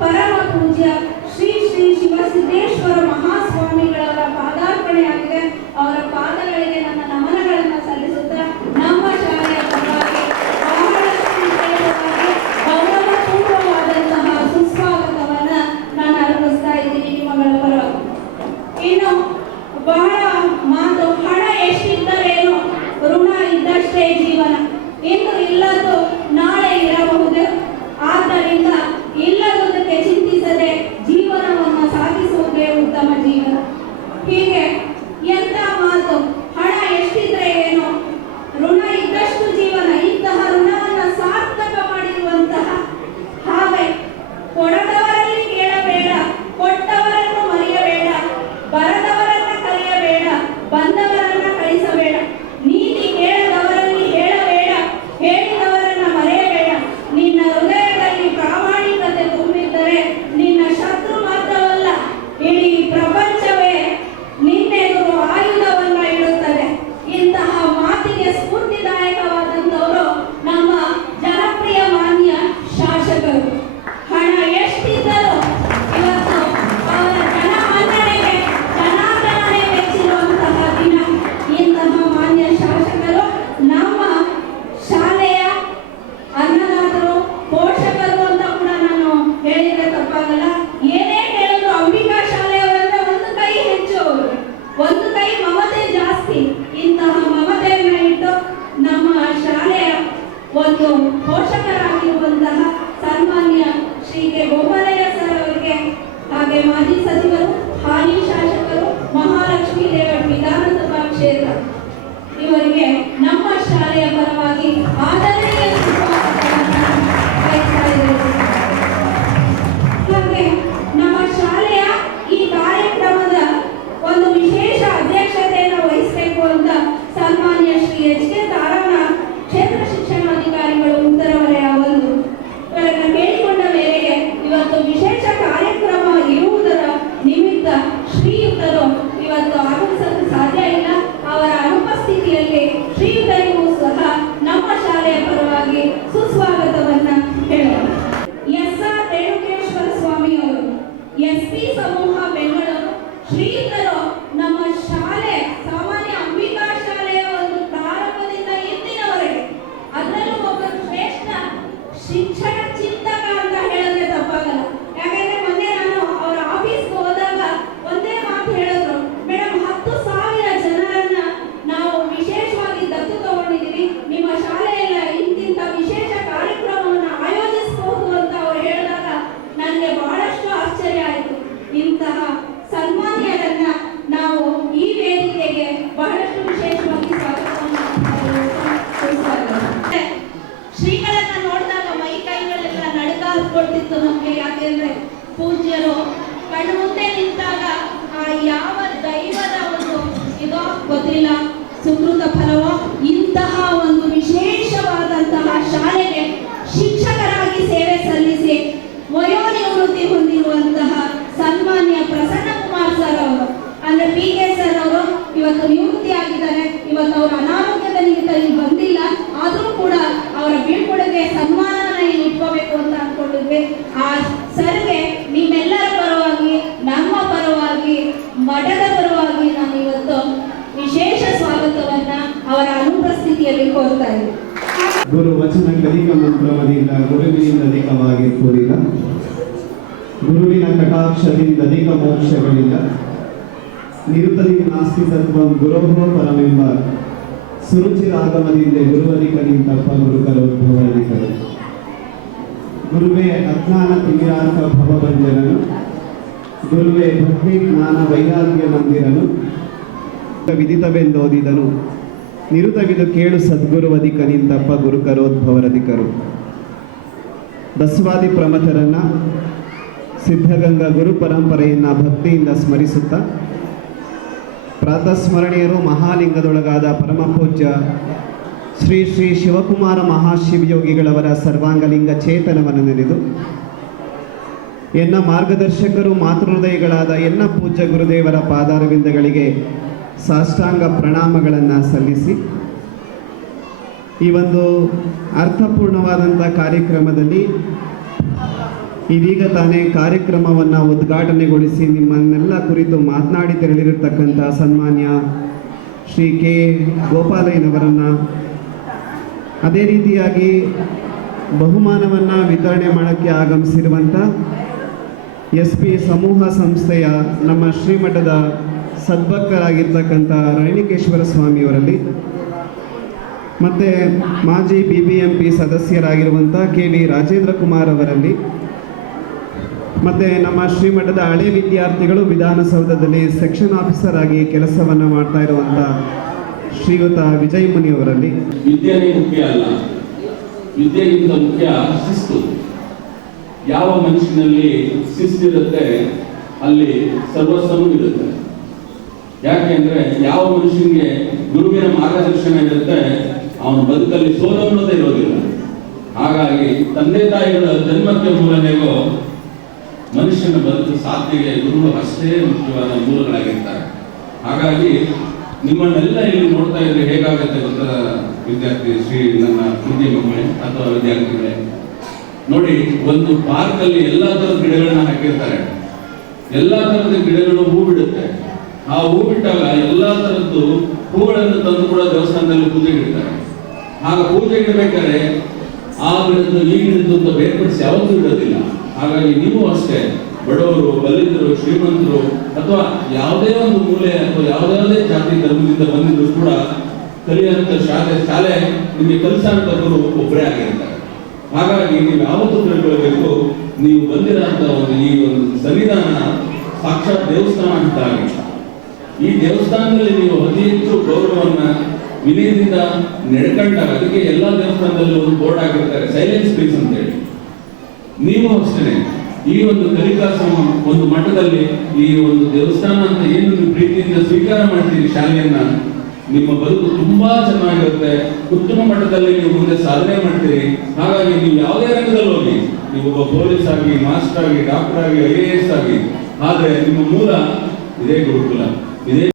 ಪರಮ ಪೂಜ್ಯ ಶ್ರೀ ಶ್ರೀ ಶಿವಸಿದ್ದೇಶ್ವರ ಮಹಾಸ್ವಾಮಿಗಳವರ ಪಾದಾರ್ಪಣೆಯಾಗಿದೆ. ಅವರ ಪಾದಗಳಿಗೆ ನನ್ನ ನಮನಗಳನ್ನು ಸಲ್ಲಿಸುತ್ತಾ ನಮ್ಮ ಶಾಲೆಯ ಪರವಾಗಿ ಬಹಳಷ್ಟು ವಿಶೇಷವಾಗಿ ಗೌರವಪೂರ್ವವಾದಂತಹ ಸುಸ್ವಾಗತವನ್ನು ನಾನು ಅರ್ಪಿಸ್ತಾ ಇದ್ದೀನಿ ನಿಮ್ಮಗಳ ಪರವಾಗಿ. ಇನ್ನು ಬಹಳ ಮಾತು, ಹಣ ಎಷ್ಟಿದ್ದರೇನು, ಋಣ ಇದ್ದಷ್ಟೇ ಜೀವನ. ಇಂದು ಇಲ್ಲದ್ದು ನಾಳೆ ಇರಬಹುದು. ಆದ್ದರಿಂದ ಇಲ್ಲದಕ್ಕೆ ಚಿಂತಿಸದೆ ಜೀವನವನ್ನು ಸಾಗಿಸುವುದೇ ಉತ್ತಮ ಜೀವನ. ಹೀಗೆ ಎಂಥ ಮಾತು, ಹಣ ಎಷ್ಟಿದ್ರೆ ಏನು, ಋಣ ಇದ್ದಷ್ಟು ಜೀವನ. ಇಂತಹ ಋಣವನ್ನು ಸಾರ್ಥಕ ಮಾಡಿರುವಂತಹ ಹಾಗೆ ಕೊಡದವರಲ್ಲಿ ಕೇಳಬೇಡ, ಕೊಟ್ಟವರನ್ನು ಮರೆಯಬೇಡ, ಬರದವರನ್ನ ಕರೆಯಬೇಡ, ಬಂದವರನ್ನ ಕಳಿಸಬೇಡ, ನೀತಿ ಕೇಳದವರಲ್ಲಿ ಹೇಳಬೇಡ, ಹೇಳಿದವರನ್ನ ಮರೆಯಬೇಡ. ನಿನ್ನ ಹೃದಯದಲ್ಲಿ ಪ್ರಾಮಾಣಿಕತೆ ತುಂಬಿದ್ದರೆ ನಿನ್ನ ಶತ್ರು ಮಾತ್ರವಲ್ಲ, ಇಡೀ ಪ್ರಪಂಚವೇ ನಿನ್ನೆದುರು ಆಯುಧವನ್ನ ಇಡುತ್ತದೆ. ಇಂತಹ ಮಾತಿಗೆ ಸ್ಫೂರ್ತಿದಾಯಕವಾದಂಥವರು ನಮ್ಮ ಜನಪ್ರಿಯ ಮಾನ್ಯ ಶಾಸಕರು. ಹಣ ಎಷ್ಟಿದ್ದರೂ ಇವತ್ತು ಅವರ ಜನಮನ್ನಣೆಗೆ ಜನಾರ್ದನನೇ ಮೆಚ್ಚಿರುವಂತಹ ದಿನ. ಇಂತಹ ಮಾನ್ಯ ಶಾಸಕರು ನಮ್ಮ ಶಾಲೆಯ ಅನ್ನದಾತರು, ಪೋಷಕರು ಅಂತ ಕೂಡ ನಾನು ಹೇಳಿದ್ರೆ ತಪ್ಪಾಗಲ್ಲ. ಏನೇ ಹೇಳಿದ್ರು ಅಂಬಿಕಾ ಶಾಲೆಯವರಂದ್ರೆ ಒಂದು ಕೈ ಹೆಚ್ಚು, ಒಂದು ಕೈ ಮಮತೆ ಜಾಸ್ತಿ. ಇಂತಹ ಮಮತೆಯನ್ನು ಇಟ್ಟು ನಮ್ಮ ಶಾಲೆಯ ಒಂದು ಪೋಷಕರಾಗಿರುವಂತಹ ಸನ್ಮಾನ್ಯ ಶ್ರೀ ಕೆ ಗೋಪಾಲಯ್ಯ ಸರ್ ಅವರಿಗೆ, ಹಾಗೆ ಮಾಜಿ ಸಚಿವರು, ಹಾಲಿ ಶಾಸಕರು, ಮಹಾಲಕ್ಷ್ಮೀ ಲೇಔಟ್ ವಿಧಾನಸಭಾ ಕ್ಷೇತ್ರ, ಇವರಿಗೆ ನಮ್ಮ ಶಾಲೆಯ ಪರವಾಗಿ ಆದರಣೀಯ ಸ್ವಾಗತವನ್ನು ಬಯಸ್ತಾ ಇದ್ದೇವೆ. ಹಾಗೆ ನಮ್ಮ ಶಾಲೆಯ ಈ ಕಾರ್ಯಕ್ರಮದ ಒಂದು ವಿಶೇಷ ಅಧ್ಯಕ್ಷತೆಯನ್ನು ವಹಿಸಬೇಕು ಅಂತ ಸನ್ಮಾನ್ಯ ಶ್ರೀ ಎಚ್ ಕೆ ತಾರಣ್ಣ ಕ್ಷೇತ್ರ ಶಿಕ್ಷಣಾಧಿಕಾರಿಗಳು ಉತ್ತರ ವಲಯ 1 ಇವರನ್ನು ಕೇಳಿಕೊಂಡ ಮೇರೆಗೆ ಇವತ್ತು ವಿಶೇಷ ಕಾರ್ಯಕ್ರಮ ಇರುವುದರ ನಿಮಿತ್ತ ಶ್ರೀಯುತರು ಇವತ್ತು ಆಗಮಿಸಲು ಸಾಧ್ಯ ಇಲ್ಲ. ಅವರ ಅನುಪಸ್ಥಿತಿಯಲ್ಲಿ ಶ್ರೀಯುತರಿಗೂ ಸಹ ನಮ್ಮ ಶಾಲೆಯ ಪರವಾಗಿ ಸುಸ್ವಾಗತವನ್ನ ಹೇಳೋಣ. ಎಸ್ ಆರ್ ರೇಣುಕೇಶ್ವರ ಸ್ವಾಮಿ ಅವರು, SP ಸಮೂಹ ಬೆಂಗಳೂರು. ಶ್ರೀಯುತರು ನಮ್ಮ ಶಾಲೆ ಸಾಮಾನ್ಯ ಅಂಬಿಕಾ ಶಾಲೆಯ ಒಂದು ಪ್ರಾರಂಭದಿಂದ ಇಂದಿನವರೆಗೆ ಅದರಲ್ಲೂ ಒಬ್ಬ ಶ್ರೇಷ್ಠ ಶಿಕ್ಷಣ ಚಿಂತಕ ಅಂತ ಹೇಳಿದ್ರೆ ತಪ್ಪಾಗಲ್ಲ. ಯಾಕಂದ್ರೆ ಮೊನ್ನೆ ನಾನು ಅವರ ಆಫೀಸ್ಗೆ ಹೋದಾಗ ಒಂದೇ ಮಾತು ಹೇಳಿದ್ರು, ಮೇಡಮ್ 10,000 ಜನರನ್ನ ನಾವು ವಿಶೇಷವಾಗಿ ದತ್ತು ತಗೊಂಡಿದ್ದೀವಿ, ನಿಮ್ಮ ಶಾಲೆಯಲ್ಲ ಇಂತಿಂತ ವಿಶೇಷ ಕಾರ್ಯಕ್ರಮವನ್ನು ಆಯೋಜಿಸಬಹುದು ಅಂತ ಅವರು ಹೇಳಿದಾಗ ನನಗೆ ಬಹಳಷ್ಟು ಆಶ್ಚರ್ಯ ಆಯಿತು. ಇಂತಹ ಸನ್ಮಾನ್ಯರನ್ನ ನಾವು ಈ ವೇದಿಕೆಗೆ ಬಹಳಷ್ಟು ವಿಶೇಷವಾಗಿ ಸ್ವಾಗತವನ್ನು ಶ್ರೀಗಳನ್ನ ನೋಡಿದಾಗ ಮೈ ಕೈಗಳೆಲ್ಲ ನಡುಕ ಹತ್ಕೊಳ್ತಿತ್ತು ನಮಗೆ. ಯಾಕೆಂದ್ರೆ ಪೂಜ್ಯರು ಕಣ್ಣು ಮುಂದೆ ನಿಂತಾಗ ಆ ಯಾವ ದೈವದ ಒಂದು ಇದೋ ಗೊತ್ತಿಲ್ಲ, ಸುಕೃತ ಫಲವೋ, ಇಂತಹ ಒಂದು ವಿಶೇಷವಾದಂತಹ ಶಾಲೆಗೆ ಶಿಕ್ಷಕರಾಗಿ ಸೇವೆ ಸಲ್ಲಿಸಿ ವಯೋನಿವೃತ್ತಿ ಹೊಂದಿರುವಂತಹ ಸನ್ಮಾನ್ಯ ಪ್ರಸನ್ನ ಕುಮಾರ್ ಸರ್ ಅವರು, ಅಂದ್ರೆ PK ಸರ್ ಅವರು ಇವತ್ತು ನಿವೃತ್ತಿ ಆಗಿದ್ದಾರೆ. ಇವತ್ತು ಅವರ ಅನಾರೋಗ್ಯದ ನಿಮಿತ್ತ ಇಲ್ಲಿ ಬಂದಿಲ್ಲ, ಆದರೂ ಕೂಡ ಅವರ ಬೀಳ್ಕೊಡುಗೆ ಸನ್ಮಾನನ ಇಲ್ಲಿ ಇಟ್ಕೋಬೇಕು ಅಂತ ಅನ್ಕೊಂಡಿದ್ವಿ. ಆ ಸರ್ಗೆ ನಿಮ್ಮೆಲ್ಲರ ಪರವಾಗಿ, ನಮ್ಮ ಪರವಾಗಿ, ಮಠದ ಪರವಾಗಿ ನಾನು ಇವತ್ತು ವಿಶೇಷ ಸ್ವಾಗತವನ್ನ ಅವರ ಅನುಪಸ್ಥಿತಿಯಲ್ಲಿ ಕೋರ್ತಾ ಇದ್ದೀನಿ. ಗುರು ವಚನಕ್ಕಧಿಕ ಮಂತ್ರವದಿಲ್ಲ, ಗುರುವಿನಿಂದ ಅಧಿಕವಾಗಿರುವುದಿಲ್ಲ, ಗುರುವಿನ ಕಟಾಕ್ಷದಿಂದ ಅಧಿಕ ಮೋಕ್ಷಗಳಿಲ್ಲ, ನಿರುತದಿ ನಾಸ್ತಿ ತತ್ವಂ ಗುರೋಹೋ ಪರಮೆಂಬ ಸುರುಚಿರಾಗಮದಿಂದ ಗುರುವಧಿಕನಿಂತಪ್ಪ ಗುರುಕರೋದ್ಭವನಿಕರು. ಗುರುವೇ ಅಜ್ಞಾನ ತಿಮಿರಾರ್ಥ ಭವಭಂಜನನು, ಗುರುವೇ ಭಕ್ತಿ ಜ್ಞಾನ ವೈರಾಗ್ಯ ಮಂದಿರನು, ವಿದಿತವೆಂದೋದಿದನು ನಿರುತವಿದು ಕೇಳು ಸದ್ಗುರುವಧಿಕ ನಿಂತಪ್ಪ ಗುರುಕರೋದ್ಭವರಧಿಕರು. ಬಸವಾದಿ ಪ್ರಮಥರನ್ನ ಸಿದ್ಧಗಂಗಾ ಗುರು ಪರಂಪರೆಯನ್ನ ಭಕ್ತಿಯಿಂದ ಸ್ಮರಿಸುತ್ತಾ ಪ್ರಾತಸ್ಮರಣೀಯರು ಮಹಾಲಿಂಗದೊಳಗಾದ ಪರಮ ಪೂಜ್ಯ ಶ್ರೀ ಶ್ರೀ ಶಿವಕುಮಾರ ಮಹಾಶಿವಯೋಗಿಗಳವರ ಸರ್ವಾಂಗಲಿಂಗ ಚೇತನವನ್ನು ನೆನೆದು ಎನ್ನ ಮಾರ್ಗದರ್ಶಕರು ಮಾತೃಹೃದಯಗಳಾದ ಎನ್ನ ಪೂಜ್ಯ ಗುರುದೇವರ ಪಾದಾರವಿಂದಗಳಿಗೆ ಸಾಷ್ಟಾಂಗ ಪ್ರಣಾಮಗಳನ್ನು ಸಲ್ಲಿಸಿ ಈ ಒಂದು ಅರ್ಥಪೂರ್ಣವಾದಂಥ ಕಾರ್ಯಕ್ರಮದಲ್ಲಿ ಇದೀಗ ತಾನೇ ಕಾರ್ಯಕ್ರಮವನ್ನು ಉದ್ಘಾಟನೆಗೊಳಿಸಿ ನಿಮ್ಮನ್ನೆಲ್ಲ ಕುರಿತು ಮಾತನಾಡಿ ತೆರಳಿರತಕ್ಕಂಥ ಸನ್ಮಾನ್ಯ ಶ್ರೀ ಕೆ ಗೋಪಾಲಯ್ಯನವರನ್ನು, ಅದೇ ರೀತಿಯಾಗಿ ಬಹುಮಾನವನ್ನು ವಿತರಣೆ ಮಾಡೋಕ್ಕೆ ಆಗಮಿಸಿರುವಂಥ SP ಸಮೂಹ ಸಂಸ್ಥೆಯ ನಮ್ಮ ಶ್ರೀಮಠದ ಸದ್ಭಕ್ತರಾಗಿರ್ತಕ್ಕಂಥ ರೇಣುಕೇಶ್ವರ ಸ್ವಾಮಿಯವರಲ್ಲಿ, ಮತ್ತು ಮಾಜಿ BBMP ಸದಸ್ಯರಾಗಿರುವಂಥ KV ರಾಜೇಂದ್ರ ಕುಮಾರ್ ಅವರಲ್ಲಿ, ಮತ್ತು ನಮ್ಮ ಶ್ರೀಮಠದ ಹಳೆ ವಿದ್ಯಾರ್ಥಿಗಳು ವಿಧಾನಸೌಧದಲ್ಲಿ ಸೆಕ್ಷನ್ ಆಫೀಸರ್ ಆಗಿ ಕೆಲಸವನ್ನು ಮಾಡ್ತಾ ಇರುವಂಥ ಶ್ರೀಯುತ ವಿಜಯ್ ಮುನಿಯವರಲ್ಲಿ. ವಿದ್ಯೆನೇ ಮುಖ್ಯ ಅಲ್ಲ, ವಿದ್ಯೆಗಿಂತ ಮುಖ್ಯ ಶಿಸ್ತು. ಯಾವ ಮನುಷ್ಯನಲ್ಲಿ ಶಿಸ್ತಿರುತ್ತೆ ಅಲ್ಲಿ ಸರ್ವಸ್ವವೂ ಇರುತ್ತೆ. ಯಾಕೆ ಅಂದ್ರೆ ಯಾವ ಮನುಷ್ಯನಿಗೆ ಗುರುವಿನ ಮಾರ್ಗದರ್ಶನ ಇರುತ್ತೆ ಅವನ ಬದುಕಲ್ಲಿ ಸೋಲನ್ನೋದೇ ಇರೋದಿಲ್ಲ. ಹಾಗಾಗಿ ತಂದೆ ತಾಯಿಗಳ ಜನ್ಮಕ್ಕೆ ಮೂಲನೇಗೋ ಮನುಷ್ಯನ ಬದುಕು ಸಾಧನೆಗೆ ಗುರುಗಳು ಅಷ್ಟೇ ಮುಖ್ಯವಾದ ಮೂಲಗಳಾಗಿರ್ತಾರೆ. ಹಾಗಾಗಿ ನಿಮ್ಮನ್ನೆಲ್ಲ ಇಲ್ಲಿ ನೋಡ್ತಾ ಇದ್ರೆ ಹೇಗಾಗುತ್ತೆ ಗೊತ್ತಾ ವಿದ್ಯಾರ್ಥಿ ನನ್ನ ಪ್ರೀತಿ ಮಕ್ಕಳೇ ಅಥವಾ ವಿದ್ಯಾರ್ಥಿಗಳೇ, ನೋಡಿ, ಒಂದು ಪಾರ್ಕ್ ಅಲ್ಲಿ ಎಲ್ಲಾ ತರದ ಗಿಡಗಳನ್ನ ಹಾಕಿರ್ತಾರೆ. ಎಲ್ಲಾ ತರದ ಗಿಡಗಳು ಹೂ ಬಿಡುತ್ತೆ. ಆ ಹೂ ಬಿಟ್ಟಾಗ ಎಲ್ಲಾ ತರದ್ದು ಹೂಗಳನ್ನು ತಂದು ಕೂಡ ದೇವಸ್ಥಾನದಲ್ಲಿ ಪೂಜೆಗೆ ಇಡ್ತಾರೆ. ಆಗ ಪೂಜೆ ಇಡಬೇಕಾದ್ರೆ ಆ ಗಿಡದ್ದು ಈ ಗಿಡದ್ದು ಅಂತ ಬೇರ್ಪಡಿಸಿ ಯಾವತ್ತೂ ಇಡೋದಿಲ್ಲ. ಹಾಗಾಗಿ ನೀವು ಅಷ್ಟೇ ಬಡವರು, ಬಲ್ಲಿದರು, ಶ್ರೀಮಂತರು ಅಥವಾ ಯಾವುದೇ ಒಂದು ಮೂಲೆ ಅಥವಾ ಯಾವುದೇ ಜಾತಿ ಧರ್ಮದಿಂದ ಬಂದಿದ್ರು ಕೂಡ ಕಲಿಯುವಂತ ಶಾಲೆ ನಿಮಗೆ ಕಲಿಸುವಂತವರು ಒಬ್ಬರೇ ಆಗಿರ್ತಾರೆ. ಹಾಗಾಗಿ ನೀವು ಯಾವತ್ತೂ ತಿಳ್ಕೊಳ್ಬೇಕು, ನೀವು ಬಂದಿರೋಂಥ ಈ ಒಂದು ಸನ್ನಿಧಾನ ಸಾಕ್ಷಾತ್ ದೇವಸ್ಥಾನ ಅಂತ ಆಗಿ. ಈ ದೇವಸ್ಥಾನದಲ್ಲಿ ನೀವು ಅತಿ ಹೆಚ್ಚು ಗೌರವವನ್ನ ವಿನಯದಿಂದ ನಡ್ಕೊಂಡಾಗ, ಅದಕ್ಕೆ ಎಲ್ಲಾ ದೇವಸ್ಥಾನದಲ್ಲಿ ಒಂದು ಬೋರ್ಡ್ ಆಗಿರ್ತಾರೆ ಸೈಲೆನ್ಸ್ ಸ್ಪೇಸ್ ಅಂತ ಹೇಳಿ. ನೀವು ಅಷ್ಟೇ ಈ ಒಂದು ಕಲಿಕಾ ಒಂದು ಮಠದಲ್ಲಿ ಈ ಒಂದು ದೇವಸ್ಥಾನ ಅಂತ ಏನು ನೀವು ಪ್ರೀತಿಯಿಂದ ಸ್ವೀಕಾರ ಮಾಡ್ತೀರಿ ಶಾಲೆಯನ್ನ, ನಿಮ್ಮ ಬದುಕು ತುಂಬಾ ಚೆನ್ನಾಗಿರುತ್ತೆ. ಉತ್ತಮ ಮಟ್ಟದಲ್ಲಿ ನೀವು ಮುಂದೆ ಸಾಧನೆ ಮಾಡ್ತೀರಿ. ಹಾಗಾಗಿ ನೀವು ಯಾವುದೇ ರಂಗದಲ್ಲಿ ಹೋಗಿ, ನೀವು ಒಬ್ಬ ಪೊಲೀಸ್ ಆಗಿ, ಮಾಸ್ಟರ್ ಆಗಿ, ಡಾಕ್ಟರ್ ಆಗಿ, IAS ಆಗಿ, ಆದ್ರೆ ನಿಮ್ಮ ಮೂಲ ಇದೇ ಗುರುಕುಲ, ಇದೇ